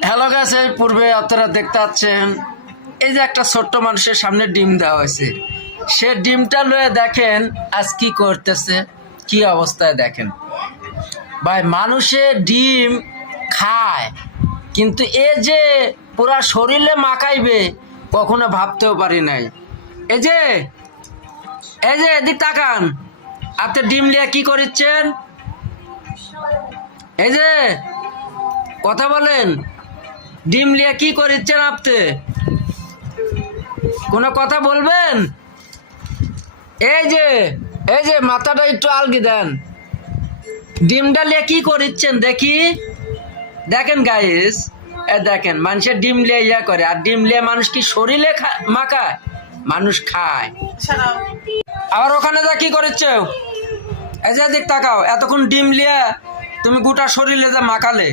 Hello guys, এই পূর্বে আপনারা দেখতে পাচ্ছেন এই যে একটা ছোট্ট মানুষের সামনে ডিম দেওয়া হয়েছে। সে ডিমটা লয়ে দেখেন আজ কি করতেছে, কি অবস্থায় দেখেন ভাই। মানুষে ডিম খায় কিন্তু এ যে পুরা শরীরে মাখাইবে কখনো ভাবতেও পারি নাই। এই যে এদিক তাকান, আপনি ডিম লিয়ে কি করিচ্ছেন? এই যে কথা বলেন, ডিম লিয়ে কি করিচ্ছেন আপনি? কোনো কথা বলবেন? এই যে মাথাটা একটু আলগি দেন। ডিমটা লিয়ে কি করিচ্ছেন দেখি? দেখেন গাইস, দেখেন মানুষের ডিম লিয়ে ইয়া করে, আর ডিম লিয়ে মানুষ কি শরীরে মাখায়? মানুষ খায়। আবার ওখানে যা কি করিচ্ছ? এই যে দিক তাকাও, এতক্ষণ ডিম লিয়ে তুমি গোটা শরীরে যা মাখালে।